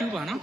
တူးပါနော်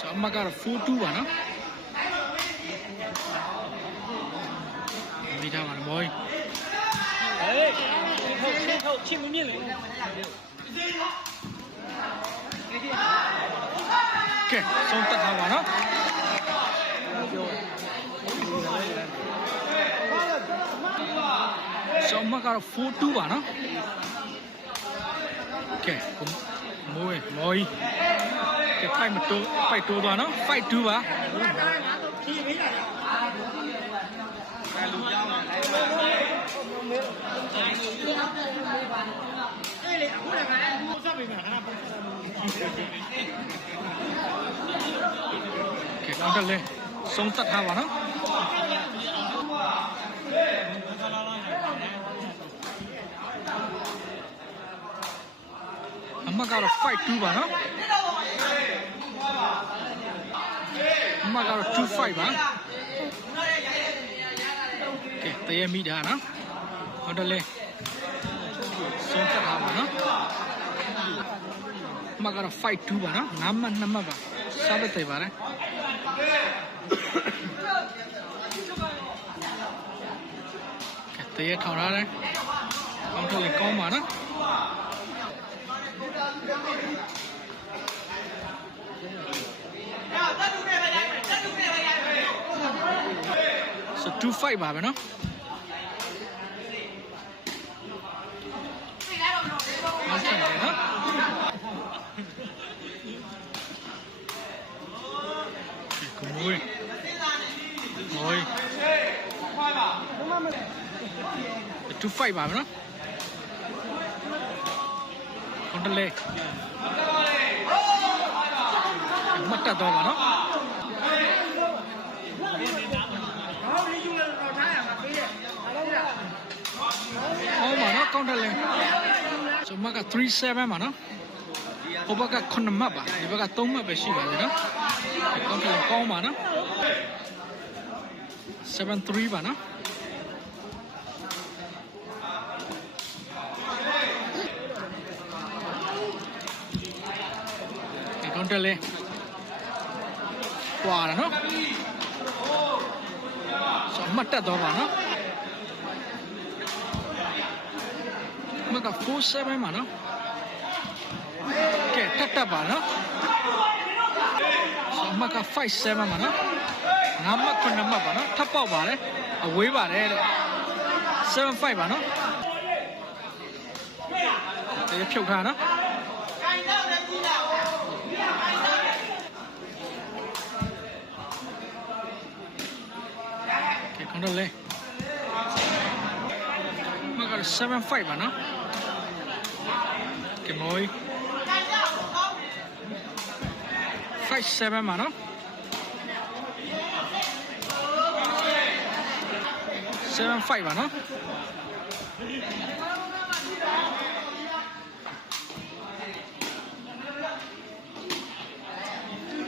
ဆောင်းမကတော့4 2ပါနော်မိသားပါတော့ဘောကြီးဟေးထုတ်ထုတ်ချင်းမမြင်လေကဲဆုံးတက်ထားပါနော် ဆိုအမကတော့4 2ပါနော်ကဲမိုးရေမော်ကြီးကဲဖိုက်မတိုးဖိုက်တိုးပါနော်ဖိုက်2ပါကဲ ကောင်းတယ်လေဆုံးသက်ထားပါနော်အမကတော့ fight 2ပါနော်အမကတော့2 fight ပါကဲတရေမိတာနော်ဟုတ်တယ်လေဆုံးသက်ထားပါနော်အမကတော့ fight 2ပါနော်9မှတ်2မှတ်ပါစားတဲ့ပါတယ်ကဲတရေထောင်ထားတယ်ကောင်းထုတ်ရင်ကောင်းပါနော် ဆို2 5ပါပဲနော်ဟုတ်တယ်နော်ကဲကိုမွေးမွေး2 5ပါပဲနော်ဟုတ်တယ်လေမတ်တက်တော့ပါနော်ဟုတ်ပါနော်ကောင်းတ ယ်လေဆိုမက37ပါနော်ဟိုဘက်က9မှတ်ပါဒီဘက်က3မှတ်ပဲရှိပါလေနော်ကောင်းတယ်လေကောင်းပါနော်73ပါနော်ဒီကောင်းတယ်လေကွာနော်ဆိုမှတ်တက်တော့ပါနော် မက47မှာနော်ကဲတက်တက်ပါနော်ဆိုမက57မှာနော်ငါမက9မှတ်ပါနော်ထပ်ပေါက်ပါလေအဝေးပါတယ်တဲ့75ပါနော်တေးဖြုတ်ထားနော်ကဲခွန်တော့လေမက75ပါနော် ကဲမိုး5 7မှာနော်7 5ပါနော်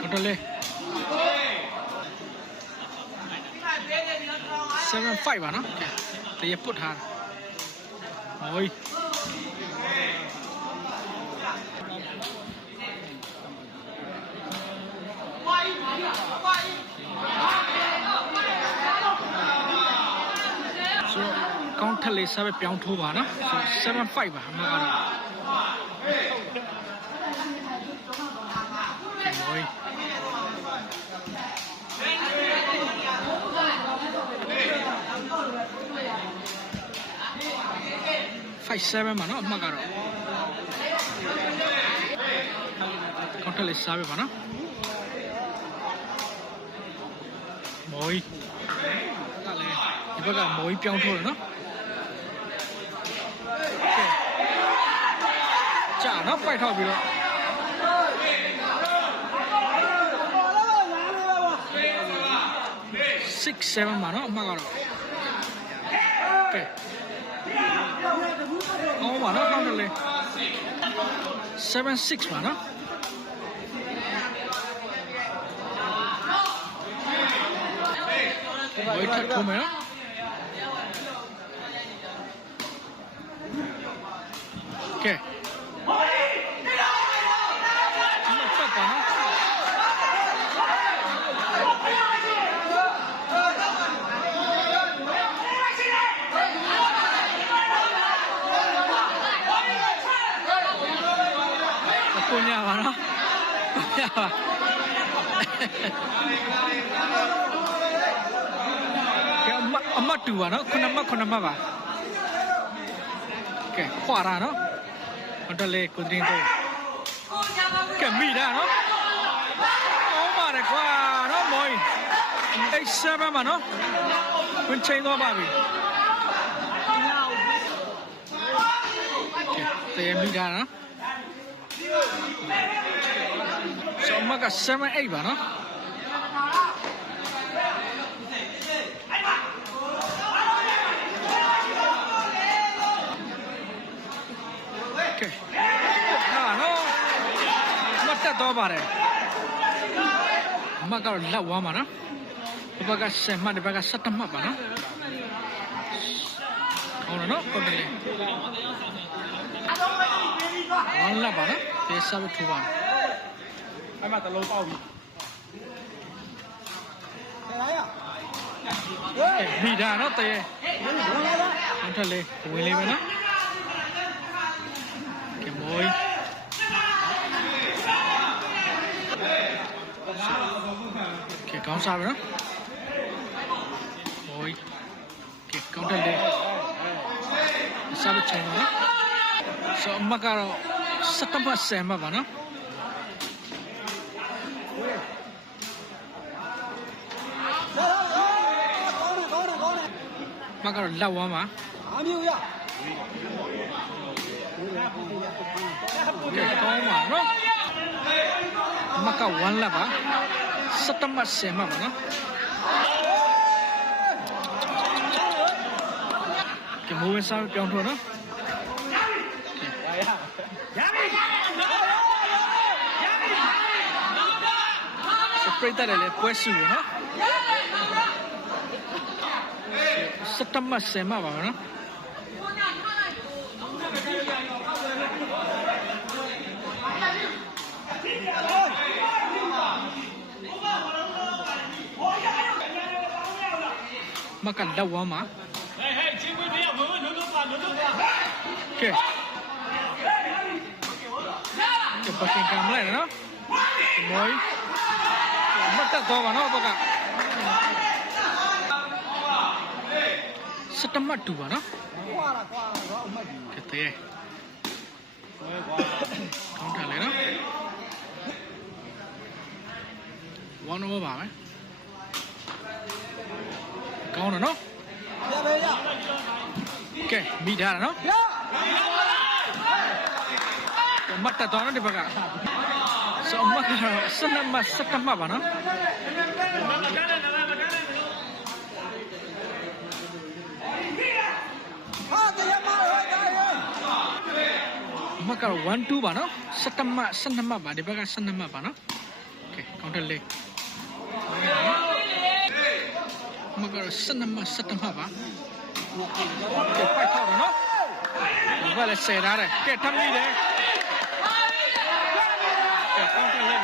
ကတော့လေ7 5ပါနော်တရပုတ်ထားမိုးဆိုတော့ကောင်းထက် လေဆက်ပဲပြောင်းထိုးပါနော်75ပါအမကတော့ဟိုဖိုက်7ပါနော်အမှတ်ကတော့ကောက်တက်လေးစားပြပါနော်မော်ကြီးကလည်းဒီဘက်ကမော်ကြီးပြောင်းထိုးတယ်နော် နော်ပိုက်ထောက်ပြီးတော့6 7ပါနော်အမှတ်ကတော့ကဲအော်ပါနော်ကောင်းတယ်လေ7 6ပါနော်ဝိတ်ထပ်ထုံးမယ်နော်ကဲဒီမှာပတ်ပါနော်ကိုညာပါနော် ကိုညာပါကဲအမအမတူပါနော်ခုနမခုနမပါကဲခွာရနော်ဟိုတလေကိုတင်ကိုကဲမိတာနော်အော်ပါတယ်ခွာနော်မောင်အိတ်ဆာပါမနော်ဝင်ချိန်တော့ပါပြီကဲတေမိတာနော် ဆောမက7 8ပါနော်ကဲဟာနော်မတ်တက်တော့ပါတယ်မကတော့လက်ဝါမှာနော်ဒီဘက်က7မှတ်ဒီဘက်က7မှတ်ပါနော်ဟောနော်ဟုတ်တယ်ဝမ်းလက်ပါနော်ဒီစားထူပါ အဲ့မှာတလုံးပေါက်ပြီဆယ်လိုက်ရကဲမိတာနော်တရေဝင်လာလားဟုတ်တယ်လေဝင်လေးပဲနော်ကဲမိုးကဲကောင်းစားပြီနော်မိုးကဲကောင်းတယ်လေစားလို့ချိန်နော်ဆိုအမကတော့စက်တပတ်ဆယ်မှာပါနော် အမကတော့လက်ဝမ်းပါအားမျိုးရကဲကောင်းပါနော်အမကဝမ်းလက်ပါစက်တပတ်ဆယ်မှာပါနော်ကဲမိုးဝင်စားပြောင်းထိုးနော်စပရိတ်တယ်လေပွဲစုရနော်စက်တမဆယ်မှာပါနော် မကလက်ဝမ်းမှာဟဲ့ဟဲ့ချင်းခွေးမရဘုံဘုံ လုံးလုံးပါလုံးလုံးပါကဲကဲပကင်ကံမလိုက်နော်မွိုင်းမတ်တက်တော့ပါနော်တော့ကစက်တမတူပါနော်ခွာလာခွာလာတော့အမှတ်ကြီးကဲတဲ့ဝဲကွာကောင်းတယ်လေနော်ဝမ်းတော့ပါမယ်ကောင်းတယ်နော်ရပဲရကဲမိထားတာနော်ရမတ်တက်တော့နော်ဒီဘက်ကစောမကစနမစကမပါနော် မက1 2ပါနော်စတမစနမပါဒီဘက်ကစနမပါနော်ကဲကောင်တယ်လေမကစနမစတမပါကဲပိုက်ထောက်တော့နော်ဒီဘက်လည်းဆယ်ထားတယ်ကဲထပ်မိတယ်ကဲကောင်တယ်လေ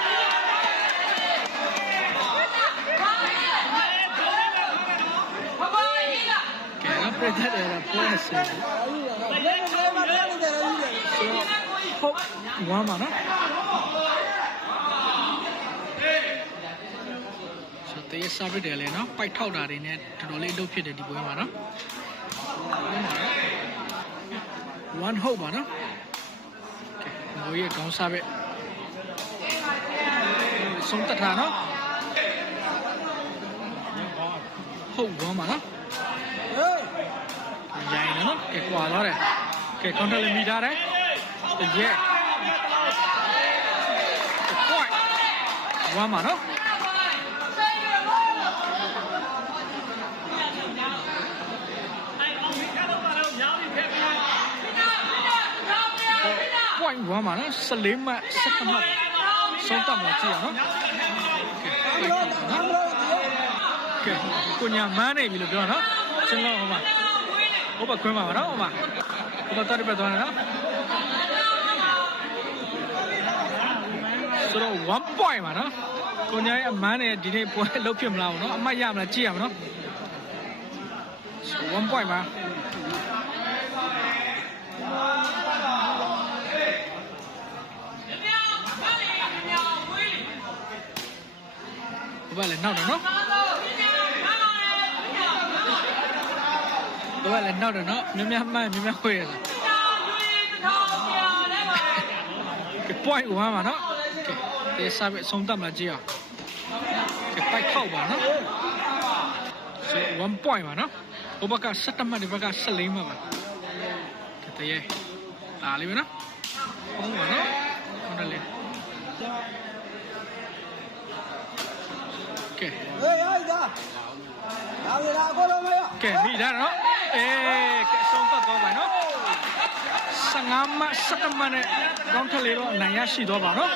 ကဲနော်ပြတ်တယ်လားပွဲဆယ် ဘယ်လိုလဲမလဲနေတယ်ကြီးတယ်ဟုတ်ဝမ်းပါနော်ဆိုတေးစားပြတယ်လေနော်ပိုက်ထောက်တာတွေနဲ့တော်တော်လေးအလုပ်ဖြစ်တယ်ဒီပွဲမှာနော်1ဟုတ်ပါနော်ကဲငိုရဲ့ခေါင်းစားပဲဆုံးတထားနော်ဟုတ်ဝမ်းပါနော်ဟေးရိုင်းနော်ကဲကွာတော့တယ်ကဲကောင်တယ်လေမိထားတယ် တကယ်ကွိုက်ဝမ်းပါနော် point 1မှာနော်14မှတ်17မှတ်ဆုံးတက်မှာကြည့်ရအောင်နော်အမလို့အမလို့ကဲကိုညာမန်းနေပြီလို့ပြောတာနော်ကျွန်တော်ဟိုမှာဟိုဘက်ခွင်းပါပါနော်ဟိုမှာဟိုဘက်တက်တက်သွားနေနော် ဆိုတော့1 point ပါနော်ကိုညာရဲ့အမန်းနဲ့ဒီနေ့ပွဲလုံးဖြစ်မလားဘူးနော်အမှတ်ရမလားကြည့်ရမနော်1 point ပါဘယ်လဲနောက်တော့နော်ဘယ်လဲနောက်တော့နော်မြများမှန်းမြများခွေးရလားကဲ point 1ပါနော် ကဲဒီစားပဲဆုံးတက်မလားကြည့်အောင်ကဲပိုက်ခောက်ပါနော်ဆို1 point ပါနော်ဟိုဘက်က7မှတ်ဒီဘက်က14မှတ်ပါကဲတရေဒါလေးပဲနော်ဟုတ်ပါနော်ဟုတ်တယ်လေကဲဟေးရိုက်တာဒါဝေလာကိုလုံးမရကဲမိတာနော်အေးကဲဆုံးပတ်သွားပါနော်15မှတ်17မှတ်နဲ့ကောင်းထက်လေးတော့အနိုင်ရရှိသွားပါနော်